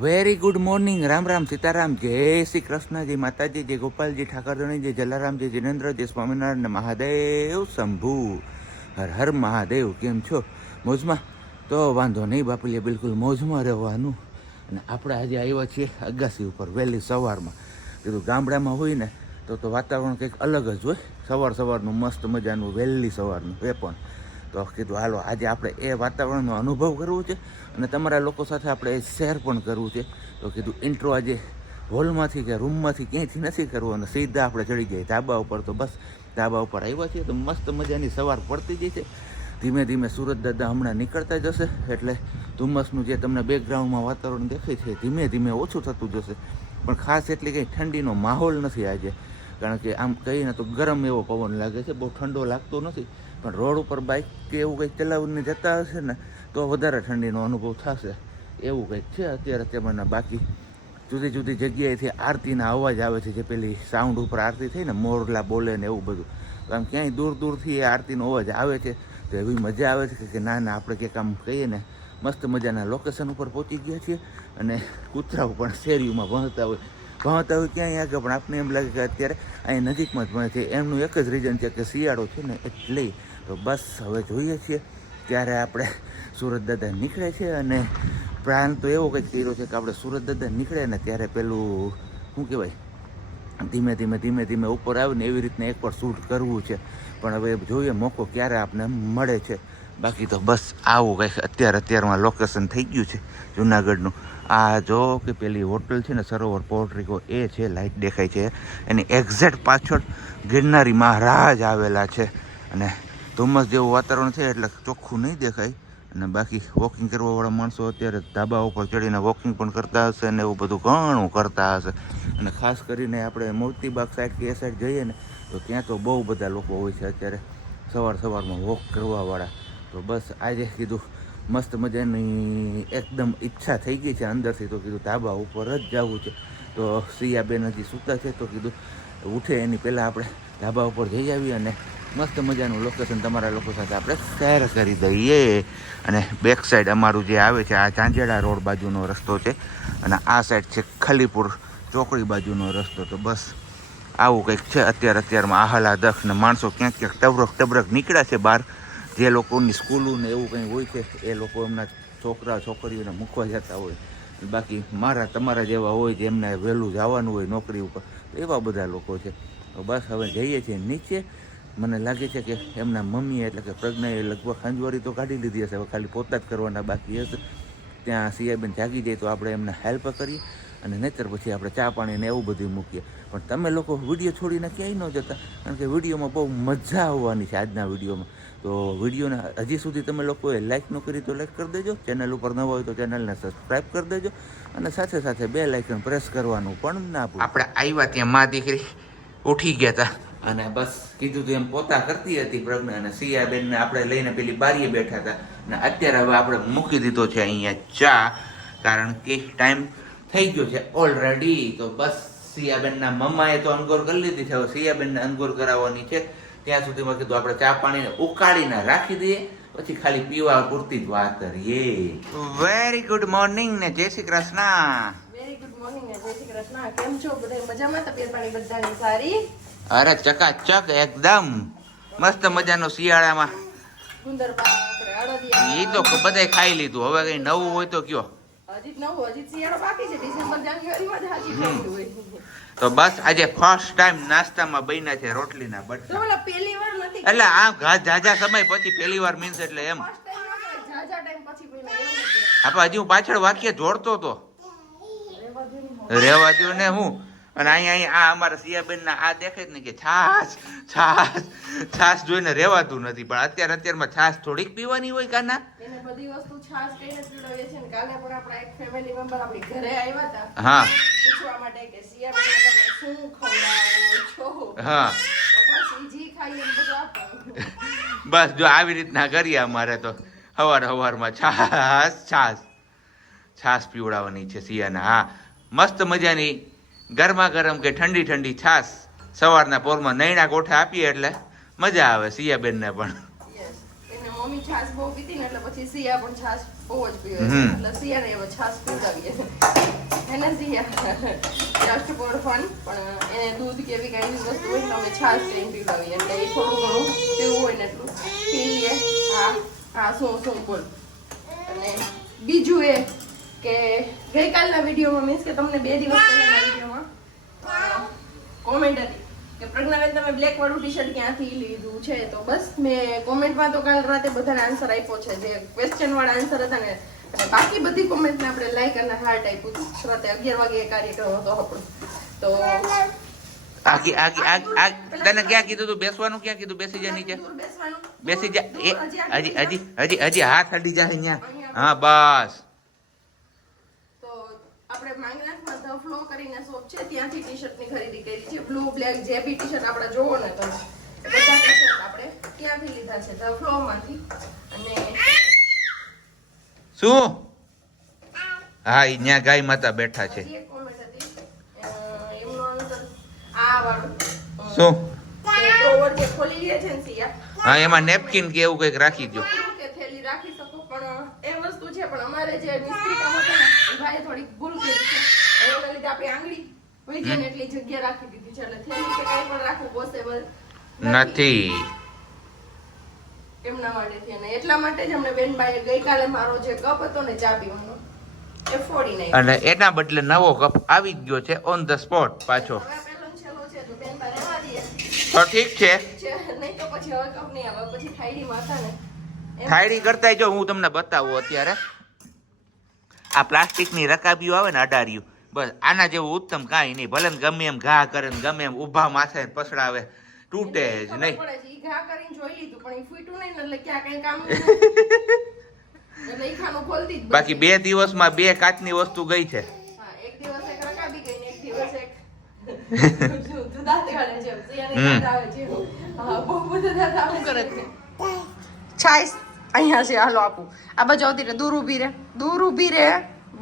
Very good morning Ram Ram Sitaram. જય શ્રી કૃષ્ણજી માતાજી, જય ગોપાલજી, ઠાકરધણી, જય જલારામ, જય જય સ્વામિનારાયણ મહાદેવ શંભુ. હર હર મહાદેવ. કેમ છો? મોજમાં? તો વાંધો નહીં બાપુલિયા, બિલકુલ મોજમાં રહેવાનું. અને આપણે આજે આવ્યા છીએ અગાસી ઉપર, વહેલી સવારમાં. કીધું ગામડામાં હોય ને, તો તો વાતાવરણ કંઈક અલગ જ હોય. સવાર સવારનું મસ્ત મજાનું વહેલી સવારનું એ પણ તો કીધું, હાલો, આજે આપણે એ વાતાવરણનો અનુભવ કરવો છે અને તમારા લોકો સાથે આપણે શેર પણ કરવું છે. તો કીધું, ઇન્ટ્રો આજે હોલમાંથી કે રૂમમાંથી ક્યાંયથી નથી કરવો? અને સીધા આપણે ચડી જઈએ ધાબા ઉપર તો બસ, ધાબા ઉપર આવ્યા છીએ તો મસ્ત મજાની સવાર પડતી જાય છે. ધીમે ધીમે સુરત દાદા હમણાં નીકળતા જશે એટલે ધુમ્મસનું જે તમને બેકગ્રાઉન્ડમાં વાતાવરણ દેખાય છે, ધીમે ધીમે ઓછું થતું જશે. પણ ખાસ એટલી કંઈ ઠંડીનો માહોલ નથી આજે. કારણ કે આમ કહીને તો ગરમ એવો પવન લાગે છે, બહુ ઠંડો લાગતો નથી. પણ રોડ ઉપર બાઇક કે એવું કંઈક ચલાવીને જતા હશે ને, તો વધારે ઠંડીનો અનુભવ થશે. એવું કંઈક છે અત્યારે તેમાંના બાકી જુદી જુદી જગ્યાએથી આરતીના અવાજ આવે છે, જે પેલી સાઉન્ડ ઉપર આરતી થઈ ને, મોરલા બોલે ને એવું બધું. આમ ક્યાંય દૂર દૂરથી એ આરતીનો અવાજ આવે છે, તો એવી મજા આવે છે કે ના ના, આપણે કંઈક આમ કહીએ ને, મસ્ત મજાના લોકેશન ઉપર પહોંચી ગયા છીએ અને કૂતરાઓ પણ શેરીઓમાં ભણતા હોય. ભણતા હોય ક્યાંય આગળ પણ આપણને એમ લાગે કે અત્યારે અહીં નજીકમાં જ ભણે છે. એમનું એક જ રીઝન છે કે શિયાળો છે ને એટલે તો બસ હવે જોઈએ છીએ ત્યારે આપણે સુરત દાદા નીકળે છે અને પ્લાન તો એવો કંઈક કર્યો છે કે આપણે સુરત દાદા નીકળે ને ત્યારે પેલું, શું કહેવાય, ધીમે ધીમે ધીમે ધીમે ઉપર આવે ને એવી રીતના એકવાર શૂટ કરવું છે. પણ હવે જોઈએ, મોકો ક્યારે આપને મળે છે. બાકી તો બસ આવું કંઈક અત્યારે, અત્યારમાં લોકેશન થઈ ગયું છે જુનાગઢનું. આ જો કે પેલી હોટલ છે ને, સરોવર પોર્ટ્રિકો એ છે લાઇટ દેખાય છે. એની એક્ઝેક્ટ પાછળ ગિરનારી મહારાજ આવેલા છે. અને ધુમ્મસ જેવું વાતાવરણ છે એટલે ચોખ્ખું નહીં દેખાય. અને બાકી વોકિંગ કરવાવાળા માણસો અત્યારે ધાબા ઉપર ચડીને વોકિંગ પણ કરતા હશે અને એવું બધું ઘણું કરતા હશે. અને ખાસ કરીને આપણે મોતીબાગ સાઈડ કે એ સાઈડ જઈએ ને, તો ત્યાં તો બહુ બધા લોકો હોય છે અત્યારે સવાર સવારમાં વોક કરવાવાળા. તો બસ આજે કીધું મસ્ત મજાની એકદમ ઈચ્છા થઈ ગઈ છે અંદરથી, તો કીધું ધાબા ઉપર જ જવું છે. તો સિયાબેન હજી સૂતા છે, તો કીધું ઉઠે એની પહેલાં આપણે ધાબા ઉપર જઈ આવીએ અને મસ્ત મજાનું લોકેશન તમારા લોકો સાથે આપણે શેર કરી દઈએ. અને બેક સાઈડ અમારું જે આવે છે, આ ચાંજેડા રોડ બાજુનો રસ્તો છે અને આ સાઈડ છે ખલીપુર ચોકડી બાજુનો રસ્તો. તો બસ આવું કંઈક છે. અત્યારે અત્યારમાં આહલાદખ ને માણસો ક્યાંક ક્યાંક ટબરક ટબરક નીકળ્યા છે બહાર. જે લોકોની સ્કૂલો ને એવું કંઈ હોય છે, એ લોકો એમના છોકરા છોકરીઓને મૂકવા જતા હોય. બાકી મારા તમારા જેવા હોય જેમને વહેલું જવાનું હોય નોકરી ઉપર, એવા બધા લોકો છે. તો બસ હવે જઈએ છીએ નીચે. મને લાગે છે કે એમના મમ્મીએ એટલે કે પ્રજ્ઞાએ લગભગ ખાંજવારી તો કાઢી લીધી હશે, હવે ખાલી પોતા જ કરવાના બાકી હશે. ત્યાં સિયાબેન જાગી જાય તો આપણે એમને હેલ્પ કરીએ અને નહીતર પછી આપણે ચા પાણી ને એવું બધું મૂકીએ. પણ તમે લોકો વીડિયો છોડીને ક્યાંય ન જતા, કારણ કે વિડીયોમાં બહુ મજા આવવાની છે આજના વિડીયોમાં. તો વિડીયોને હજી સુધી તમે લોકોએ લાઇક ન કરી તો લાઇક કરી દેજો ચેનલ ઉપર ન હોય તો ચેનલને સબસ્ક્રાઈબ કરી દેજો અને સાથે સાથે બે લાઇકન પ્રેસ કરવાનું પણ ના આપણે આવ્યા ત્યાં મા દીકરી ઉઠી ગયા હતા અને બસ કીધું તું એમ પોતા કરતી હતી પ્રજ્ઞા અને સિયાબેનને આપણે લઈને પેલી બારીએ બેઠા હતા. અને અત્યારે હવે આપણે મૂકી દીધો છે અહીંયા ચા, કારણ કે ટાઈમ થઈ ગયો છે ઓલરેડી તો બસ સિયાબેનના મમ્માએ તો અનગોર કરી લીધી છે. હવે સિયાબેનને અનગોર કરાવવાની છે. ત્યાં સુધીમાં કીધું આપણે ચા પાણીને ઉકાળીને રાખી દઈએ. પછી ખાલી પીવા પૂરતી જ વાત કરીએ. વેરી ગુડ મોર્નિંગ ને. જય Shri Krishna. Very good morning જય શ્રી કૃષ્ણ. કેમ છો? બધા મજામાં? તબિયત પાણી બધાની સારી? અરે ચકાચક એકદમ. મસ્ત મજાનો શિયાળામાં. એ તો બધાય ખાઈ લીધું. હવે કઈ નવું હોય તો કયો. જ જ. તો બસ આજે ફર્સ્ટ ટાઈમ નાસ્તામાં બન્યા છે રોટલીના નથી એટલે આમ ઝાઝા સમય પછી પહેલી વાર મીન્સ એટલે એમ. જ આપણે હજી હું પાછળ વાક્ય જોડતો તો. રેવા દો ને હું. અને અહીંયા અહીંયા આ અમારા સિયાબેનના આ દેખે જ ને કે છાસ છાસ છાસ જોઈને રહેવાતું નથી. પણ અત્યારે અત્યારમાં છાસ થોડીક પીવાની હોય કાના. એને બધી વસ્તુ છાસ કહીને પીવડાવીએ છીએ ને કાલે પણ આપણા એક ફેમિલી મેમ્બર આપણી ઘરે આવ્યા હતા. હા. પૂછવા માટે કે સિયાબેન તમે શું ખવડાવો છો? હા. બસ જી ખાઈએ ને બધું બસ જો આવી રીતના કરીએ અમારે તો. હવાર હવારમાં છાસ છાસ છાસ પીવડાવવાની છે સિયાના. હા. મસ્ત મજાની ગરમા ગરમ કે ઠંડી ઠંડી છાસ સવારના પોરમાં નૈણા ગોઠા આપીએ એટલે મજા આવે સિયાબેનને પણ. છાશ છાશ છાશ છાશ બીજું એ કે ગઈકાલના વિડીયોમાં મીન્સ કે તમને બે દિવસ પહેલાના કોમેન્ટ હતી કે પ્રજ્ઞાબેન તમે બ્લેક વાળું ટી શર્ટ ક્યાંથી લીધું છે? તો બસ મેં કોમેન્ટમાં તો કાલ રાતે બધાને આન્સર આપ્યો છે. જે ક્વેશ્ચન વાળા આન્સર હતા ને બાકી બધી કોમેન્ટને આપણે લાઈક અને હાર્ટ આપ્યું હતું. રાતે અગિયાર વાગે કાર્યક્રમ હતો આપણો. તો આખી આખી આખી આ તને ક્યાં કીધું તું? બેસવાનું ક્યાં કીધું? બેસી જા નીચે. બેસી જા. એ હજી હજી હજી હજી હાથ અડી જાય અહીંયા. હા બસ. તો આપણે કરીને શોપ છે ત્યાંથી ટી શર્ટની ખરીદી કરી છે. બ્લુ બ્લેક જે બી ટી શર્ટ આપણે જોવો ને તો બધા ટી શર્ટ આપણે ત્યાંથી લીધા છે? ધ ફ્લો માંથી. અને શું? હા ત્યાં ગાય માતા બેઠા છે. શું? કે હા એમાં નેપકિન એવું કંઈક રાખી દો રાખી શકો પણ એ વસ્તુ છે પણ અમારે જે મિસ્ત્રી કામ હતું થોડીક ભૂલ કરી છે. એના લીધે આપણી આંગળી વહી જાય ને એટલી જગ્યા રાખી દીધી છે એટલે થેલી કે કાંઈ પણ રાખવું પોસિબલ નથી. એમના માટેથી અને એટલા માટે જ અમને બેનબાઈએ ગઈકાલે મારો જે કપ હતો ને ચા પીવાનો એ ફોડી નાખ્યો. અને એના બદલે નવો કપ આવી જ ગયો છે ઓન ધ સ્પોટ પાછો. તો ઠીક છે. છે નહીં તો પછી હવે કપ નહીં આવે પછી થાયડી માથા ને. એમ કરતા જો હું તમને બતાવું અત્યારે. આ પ્લાસ્ટિકની રકાબીઓ આવે ને અડાર્યું બસ આના જેવું ઉત્તમ કાંઈ નહીં. ભલે ને ગમે એમ ઘા કરે ને ગમે એમ ઊભા માથે પસડાવે તૂટે જ નહીં. પડે છે ઈ ઘા કરીને જોઈ લીધું પણ ફૂટ્યું નહીં એટલે ક્યાં કઈ કામ એટલે ઈ ખાનું ખોલતી જ બાકી બે દિવસમાં બે કાચની વસ્તુ ગઈ છે. હા એક દિવસ એક રકાબી ગઈ ને એક દિવસ એક દાંત કાઢે છે સિયાને હમ. દાંત આવે છે. હા બહુ બધા દાંત આવે કરે છે. છાઈસ અહીંયા છે હાલો આપું. આ બાજુ આવતી રે દૂર ઊભી રે દૂર ઊભી રે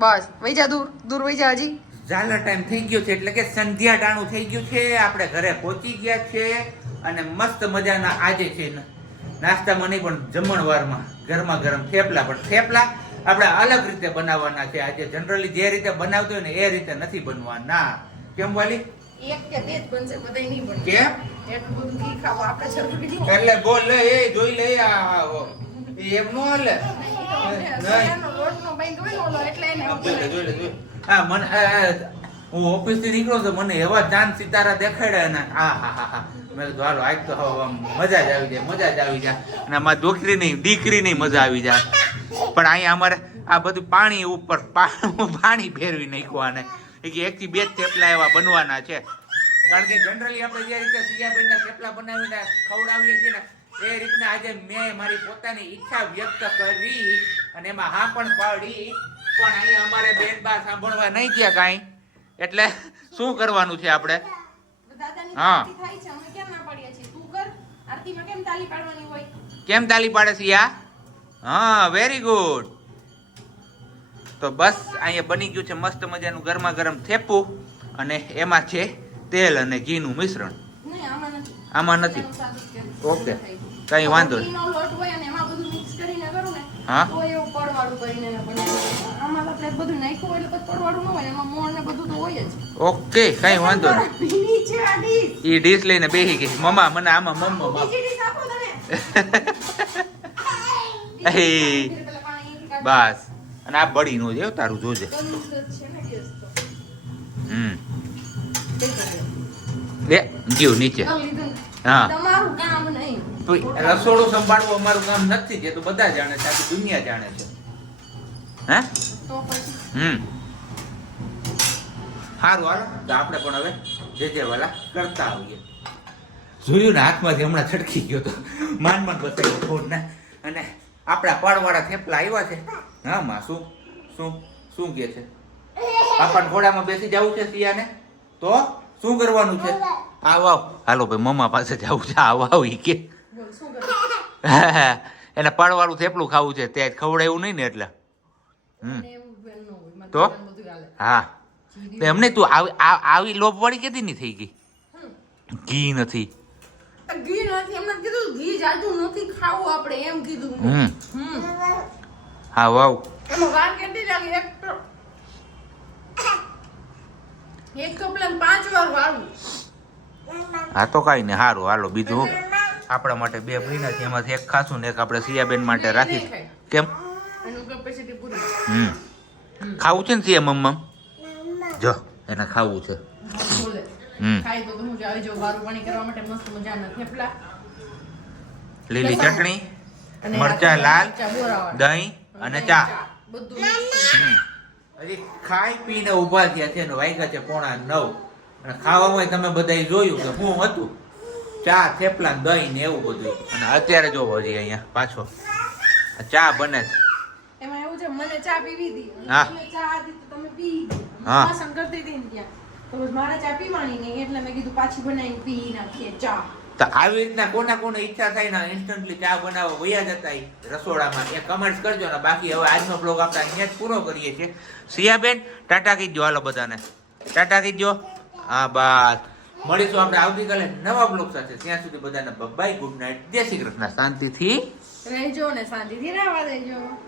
બસ વહી જા દૂર દૂર વહી જા હજી. ઝાલર ટાઈમ થઈ ગયો છે એટલે કે સંધ્યા ટાણું થઈ ગયું છે આપણે ઘરે પહોંચી ગયા છે અને મસ્ત મજાના આજે છે નાસ્તામાં નહીં પણ જમણવારમાં ગરમા ગરમ થેપલા પણ થેપલા આપણે અલગ રીતે બનાવવાના છે. આજે જનરલી જે રીતે બનાવતો હોય ને એ રીતે નથી બનવાના. કેમ વાલી? એક કે બે જ બનશે બધાય નહીં બને. કેમ? એટલું બધું ઘી ખાવું આપણે જરૂરી એટલે બોલ લે એ જોઈ લે આ એમ નો હાલે. હા હું ઓફિસથી નીકળું તો મને એવા ચાંદ સિતારા દેખાડ્યા ને આ, હા હા હા. મેં કીધું, હાલો, આજ તો મજા જ આવી જાય, મજા જ આવી જાય. અને આમાં દીકરીની દીકરીની મજા આવી જાય. પણ અહીંયા અમારે આ બધું પાણી ઉપર, પાણી ફેરવી નાખવાને કે એકથી બે થેપલા એવા બનવાના છે. કારણ કે જનરલી આપણે જે રીતે સિયાબેનના થેપલા બનાવીને ખવડાવીએ છીએ ને એ રીતના આજે મેં મારી પોતાની ઈચ્છા વ્યક્ત કરી અને એમાં હા પણ પાડી. પણ અહીંયા અમારે બેન બા સાંભળવા નહીં ગયા કાંઈ. એટલે શું કરવાનું છે આપણે? હા. કેમ તાલી પાડે છે યા? હા વેરી ગુડ તો બસ અહીંયા બની ગયું છે મસ્ત મજાનું ગરમા ગરમ થેપું અને એમાં છે તેલ અને ઘીનું મિશ્રણ. આમાં નથી. ઓકે. કઈ વાંધો નહીં. હા. ઓકે કઈ વાંધો નહીં. એ ડીશ લઈને બેસી ગઈ મમ્મા મને આમાં મમ્મા. બસ અને આ બળી નો છે તારું જોજે હમ કરે? ગયું નીચે. હા. તો રસોડું સંભાળવું અમારું કામ નથી જે તો બધા જાણે છે આખી દુનિયા જાણે છે. હે? હમ. સારું હાલો તો આપણે પણ હવે જે જે વાલા કરતા આવીએ. જોયું ને હાથમાંથી હમણાં છટકી ગયો તો. માન માન બતાવ્યો ફોન ને. અને આપણા પાડવાળા થેપલા આવ્યા છે. હા માં શું? શું? શું કે છે? આપણને ઘોડામાં બેસી જવું છે સિયાને તો? શું કરવાનું છે? આવ. હાલો ભાઈ મમ્મા પાસે જવું છે. આવ આવ ઈ કે. એને પડવાળું થેપલું ખાવું છે તે ખવડાવ્યું નહીં ને એટલે. હમ. ન તો? હા. તો એમને તું આવી આવી લોભવાળી કેદી ની થઈ ગઈ? ઘી નથી. ઘી નથી એમને કીધું ઘી જાજુ નથી ખાવું આપણે એમ કીધું હમ. હમ. હા વાવ. એમાં વાર કેટલી લાગી એક તો એક કપડાં પાંચ વાર વાળું હા તો કાંઈ નહીં સારું હાલો બીજું? આપણા માટે બે મહિના છે એમાંથી એક ખાશું ને એક આપણે સિયાબેન માટે રાખી કેમ? એનું કેપેસિટી પૂરી. હમ. ખાવું છે ને સિયા મમ્મા? જો એને ખાવું છે. હમ. ખાઈ તો હું આવી જાઉં. વારું પાણી કરવા માટે મસ્ત મજાના થેપલા. લીલી ચટણી મરચા મરચાં લાલ, દહીં અને ચા. હમ. હજી ખાઈ પીને ઊભા થયા છે ને વાગ્યા છે પોણા નવ. અને ખાવામાં તમે બધાય જોયું કે હું હતું? ચા થેપલા દહીં ને એવું બધું અને અત્યારે જો હજી અહીંયા પાછો. ચા બને છે એમાં એવું છે મને ચા પીવી દી. હા. ચા હતી તો તમે પી હા. પસંદ કરતી હતી ને ત્યાં. તો મારે ચા પીવાની નહીં એટલે મેં કીધું પાછી બનાવીને પી નાખીએ ચા. તો આવી રીતના કોના કોને ઈચ્છા થાય ને ઇન્સ્ટન્ટલી ચા બનાવો વયા જતા રસોડામાં. એ કમેન્ટ્સ કરજો ને બાકી હવે આજનો બ્લોગ આપણે અહીંયા જ પૂરો કરીએ છીએ. સિયાબેન ટાટા કીધો હાલો બધાને. ટાટા કીધો હા બસ. મળીશું આપણે આવતીકાલે નવા બ્લોગ સાથે. ત્યાં સુધી બધાને બબાઈ ગુડ નાઇટ જય શ્રી કૃષ્ણ. શાંતિથી રહેજો ને શાંતિથી રહેવા દેજો.